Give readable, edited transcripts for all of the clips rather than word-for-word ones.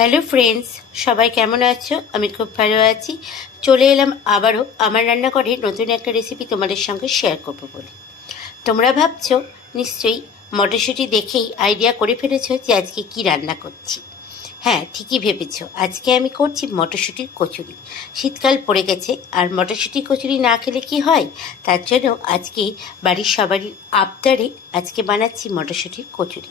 Hello friends, সবাই কেমন আছো? আমি খুব ভালো আছি। চলে এলাম আবারও আমার রান্নাঘরে নতুন একটা রেসিপি তোমাদের সঙ্গে শেয়ার করবো বলে। তোমরা ভাবছো নিশ্চয়ই মটরশুঁটি দেখেই আইডিয়া করে ফেলেছো যে আজকে কি রান্না করছি। হ্যাঁ, ঠিকই ভেবেছো, আজকে আমি করছি মটরশুঁটির কচুরি। শীতকাল পড়ে গেছে, আর মটরশুঁটির কচুরি না খেলে কি হয়? তার জন্য আজকে বাড়ির সবারই আবদারে আজকে বানাচ্ছি মটরশুঁটির কচুরি।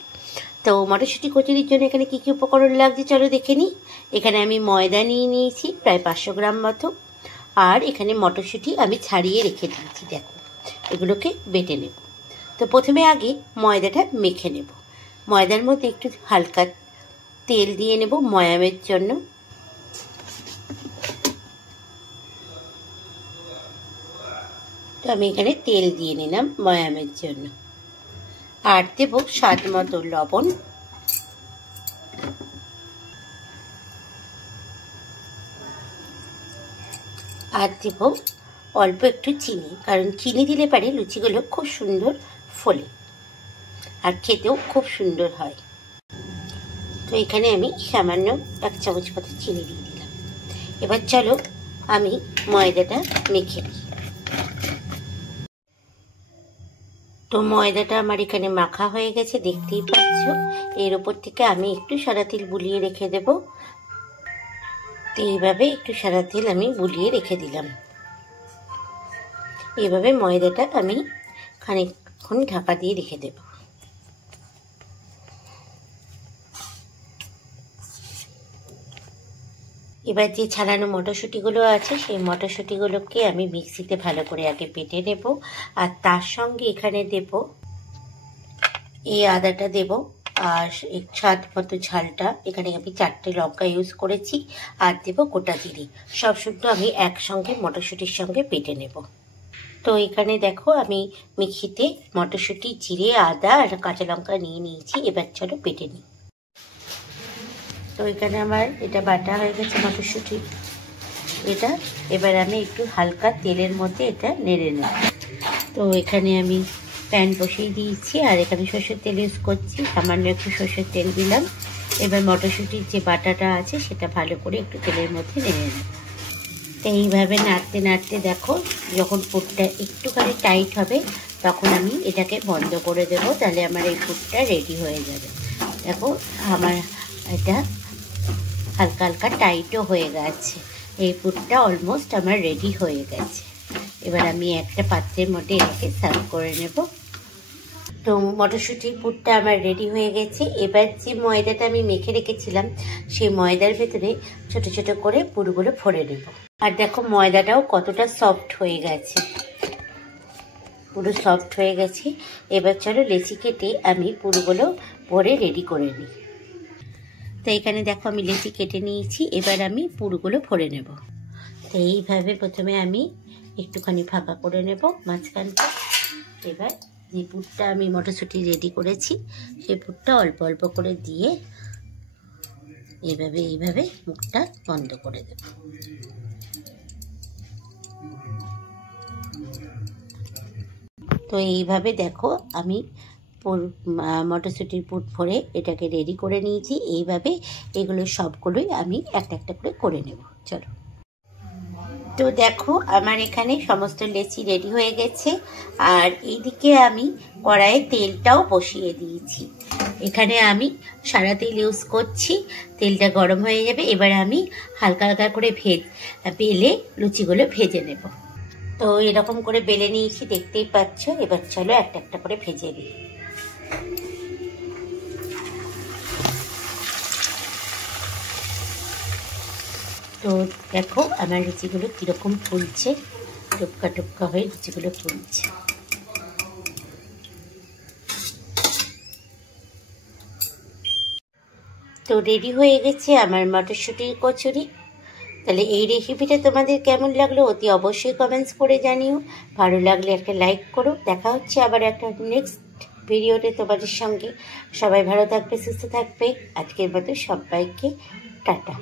তো মটরশুঁটি কচুরির জন্য এখানে কী কী উপকরণ লাগছে চলো দেখে নিই। এখানে আমি ময়দা নিয়ে নিয়েছি প্রায় 500 গ্রাম মতো, আর এখানে মটরশুঁটি আমি ছাড়িয়ে রেখে দিয়েছি। দেখো, এগুলোকে বেটে নেব। তো প্রথমে আগে ময়দাটা মেখে নেব। ময়দার মধ্যে একটু হালকা তেল দিয়ে নেব ময়ামের জন্য। তো আমি এখানে তেল দিয়ে নিলাম ময়ামের জন্য, আর দেব স্বাদ মতো লবণ, আর দেব অল্প একটু চিনি, কারণ চিনি দিলে পারে লুচিগুলো খুব সুন্দর ফোলে আর খেতেও খুব সুন্দর হয়। তো এখানে আমি সামান্য 1 চামচ মতো চিনি দিয়ে দিলাম। এবার চলো আমি ময়দাটা মেখে নিই। তো ময়দাটা আমার এখানে মাখা হয়ে গেছে, দেখতেই পাচ্ছ। এর ওপর থেকে আমি একটু সাদা তেল বুলিয়ে রেখে দেব। তো এইভাবে একটু সাদা তেল আমি বুলিয়ে রেখে দিলাম। এইভাবে ময়দাটা আমি খানিকক্ষণ ঢাকা দিয়ে রেখে দেব। এবার যে ছাড়ানো মটরশুঁটিগুলো আছে সেই মটরশুঁটিগুলোকে আমি মিক্সিতে ভালো করে আগে বেটে নেব, আর তার সঙ্গে এখানে দেব এই আদাটা দেব, আর স্বাদ মতো ঝালটা এখানে আমি 4টে লঙ্কা ইউজ করেছি, আর দেব গোটা জিরে। সব শুদ্ধ আমি একসঙ্গে মটরশুঁটির সঙ্গে বেটে নেব। তো এখানে দেখো আমি মিক্সিতে মটরশুঁটি, জিরে, আদা আর কাঁচা লঙ্কা নিয়ে নিয়েছি। এবার চলো বেটে নিই। তো এখানে আমার এটা বাটা হয়ে গেছে মটরশুঁটি এটা। এবার আমি একটু হালকা তেলের মধ্যে এটা নেড়ে নেব। তো এখানে আমি প্যান বসিয়ে দিয়েছি, আর এখানে সর্ষের তেল ইউজ করছি, সামান্য একটু সর্ষের তেল দিলাম। এবার মটরশুঁটির যে বাটাটা আছে সেটা ভালো করে একটু তেলের মধ্যে নেড়ে নেব। তো এইভাবে নাড়তে নাড়তে দেখো, যখন পুরটা একটুখানি টাইট হবে তখন আমি এটাকে বন্ধ করে দেব, তাহলে আমার এই পুরটা রেডি হয়ে যাবে। দেখো আমার এটা হালকা হালকা টাইটও হয়ে গেছে। এই পুরটা অলমোস্ট আমার রেডি হয়ে গেছে। এবার আমি একটা পাত্রের মধ্যে এটাকে সার্ভ করে নেব। তো মটরশুঁটির পুরটা আমার রেডি হয়ে গেছে। এবার যে ময়দাটা আমি মেখে রেখেছিলাম সেই ময়দার ভেতরে ছোট ছোট করে পুরগুলো ভরে নেব। আর দেখো ময়দাটাও কতটা সফট হয়ে গেছে, পুরো সফট হয়ে গেছে। এবার চলো লেচি কেটে আমি পুরগুলো ভরে রেডি করে নিই। তো এখানে দেখো আমি লেচি কেটে নিয়েছি। এবার আমি পুরগুলো ভরে নেব। তো এইভাবে প্রথমে আমি একটুখানি ফাঁকা করে নেব মাঝখানটা। এবার যে পুরটা আমি মটরশুঁটি রেডি করেছি সেই পুরটা অল্প অল্প করে দিয়ে এইভাবে মুখটা বন্ধ করে দেব। তো এইভাবে দেখো আমি মটরশুঁটির পুর ভরে এটাকে রেডি করে নিয়েছি। এইভাবে এগুলো সবগুলোই আমি একটা একটা করে নেব। চলো। তো দেখো আমার এখানে সমস্ত লেচি রেডি হয়ে গেছে, আর এইদিকে আমি কড়াইয়ে তেলটাও বসিয়ে দিয়েছি। এখানে আমি সাদা তেল ইউজ করছি। তেলটা গরম হয়ে যাবে। এবার আমি হালকা হালকা করে বেলে লুচিগুলো ভেজে নেব। তো এরকম করে বেলে নিয়েছি, দেখতেই পাচ্ছ। এবার চলো একটা একটা করে ভেজে নিই। তো দেখো আমার লুচিগুলো কীরকম ফুলছে, টুপকা টুপকা হয়ে লুচিগুলো ফুলছে। তো রেডি হয়ে গেছে আমার মটরশুঁটির কচুরি। তাহলে এই রেসিপিটা তোমাদের কেমন লাগলো অতি অবশ্যই কমেন্টস করে জানিও। ভালো লাগলে একটা লাইক করো। দেখা হচ্ছে আবার একটা নেক্সট ভিডিওতে তোমাদের সঙ্গে। সবাই ভালো থাকবে, সুস্থ থাকবে। আজকের মতো সবাইকে টাটা।